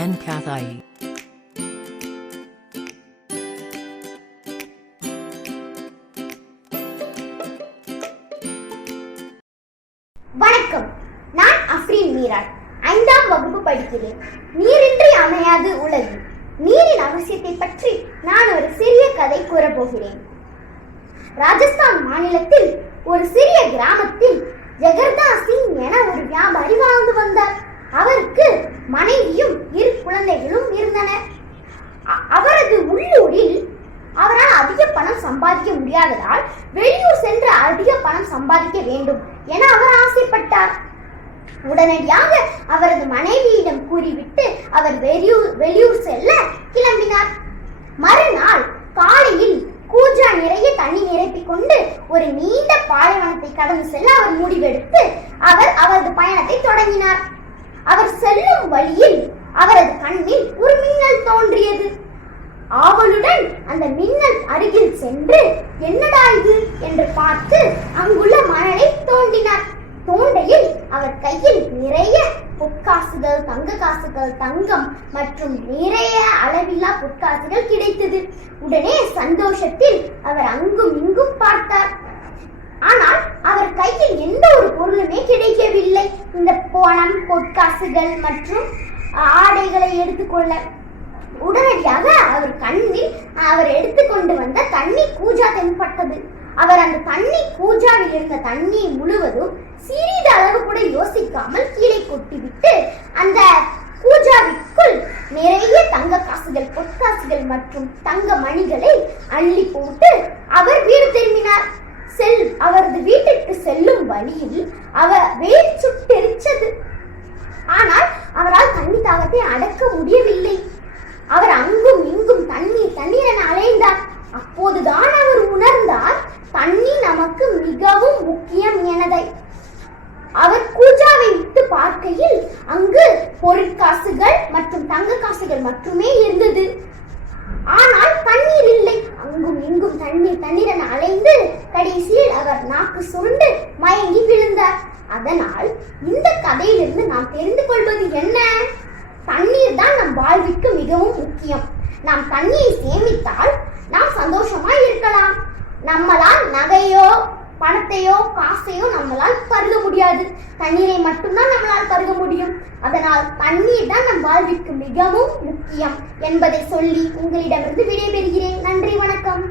N Kathai. வணக்கம், நான் அஃப்ரீன் மீரான். 5ஆம் வகுப்பு படிக்கிறேன். நீரின்றி அமையாது உலகு. நீரின் அவசியத்தை பற்றி நான் ஒரு சிறிய கதை கூறப்போகிறேன். ராஜஸ்தான் மாநிலத்தில் ஒரு சிறிய கிராமத்தில் ஜகர்தா சிங் என ஒரு வியாபாரி வாழ்ந்து வந்தார். அவருக்கு மனைவியும் 2 குழந்தைகளும் இருந்தனர். அவரது உள்ளூரில் அவரால் அதிக பணம் சம்பாதிக்க முடியாததால் வெளியூர் சென்று அதிக பணம் சம்பாதிக்க வேண்டும் என அவர் ஆசைப்பட்டார். உடனடியாக அவரது மனைவியிடம் கூறிவிட்டு அவர் வெளியூர் செல்ல கிளம்பினார். மறுநாள் காலையில் கூஜா நிறைய தண்ணி நிரப்பிக் கொண்டு ஒரு நீண்ட பாலைவனத்தை கடந்து செல்ல அவர் முடிவெடுத்து அவரது பயணத்தை தொடங்கினார். அவர் செல்லும் வழியில் அவரது கண்ணில் ஒரு மின்னல் தோன்றியது. ஆவலுடன் அந்த மின்னல் அருகில் சென்று என்னடா இது என்று பார்த்து அங்குள்ள மணலை தோண்டினார். தோண்டையில் அவர் கையில் நிறைய பொற்காசுகள், தங்க காசுகள், தங்கம் மற்றும் நிறைய அளவில்லா பொற்காசுகள் கிடைத்தது. உடனே சந்தோஷத்தில் அவர் அங்கும் இங்கும் பார்த்தார். ஆனால் அவர் கையில் எந்த ஒரு பொருளுமே கிடைக்கவில்லை. இந்த பணம், பொற்காசுகள் மற்றும் ஆடைகளை எடுத்துக்கொள்ள உடனடியாக அவர் கண்ணில் அவர் எடுத்துக்கொண்டு வந்த தண்ணீர் கூஜா தென்பட்டது. அவர் அந்த தண்ணீர் கூஜாவில் இருந்த தண்ணீர் முழுவதும் சிறிது அளவு கூட யோசிக்காமல் கீழே கொட்டிவிட்டு அந்த கூஜாவிற்குள் நிறைய தங்க காசுகள், பொற்காசுகள் மற்றும் தங்க மணிகளை அள்ளி போட்டு அவர் வீடு திரும்பினார். அவரது வீட்டிற்கு செல்லும் வழியில் அவர் வெயில் சுட்டெரிச்சது. ஆனால் அவரால் தண்ணி தாகத்தை அடக்க முடியவில்லை. அவர் அங்கும் இங்கும் தண்ணீர் என அலைந்தார். அப்போதுதான் அவர் உணர்ந்தார், தண்ணீர் நமக்கு மிகவும் முக்கியம் எனதை. அவர் கூஜாவை விட்டு பார்க்கையில் அங்கு பொற்காசுகள் மற்றும் தங்க காசுகள் மட்டுமே இருந்தது. ஆனால் தண்ணீர் இல்லை. அங்கும் இங்கும் தண்ணீர் என அலைந்து கடைசியில் அவர் நாக்கு சுருண்டு மயங்கி விழுந்தார். அதனால் இந்த கதையிலிருந்து நாம் தெரிந்து கொள்வது என்ன? தண்ணீர் தான் நம் வாழ்விற்கு மிகவும் முக்கியம். நாம் தண்ணீரை சேமித்தால் நாம் சந்தோஷமா இருக்கலாம். நம்மளால் நகையோ பணத்தையோ காசையோ நம்மளால் பருக முடியாது. தண்ணீரை மட்டும்தான் நம்மளால் பருக முடியும். அதனால் தண்ணீர் தான் நம் வாழ்விற்கு மிகவும் முக்கியம் என்பதை சொல்லி உங்களிடமிருந்து விடைபெறுகிறேன். நன்றி, வணக்கம்.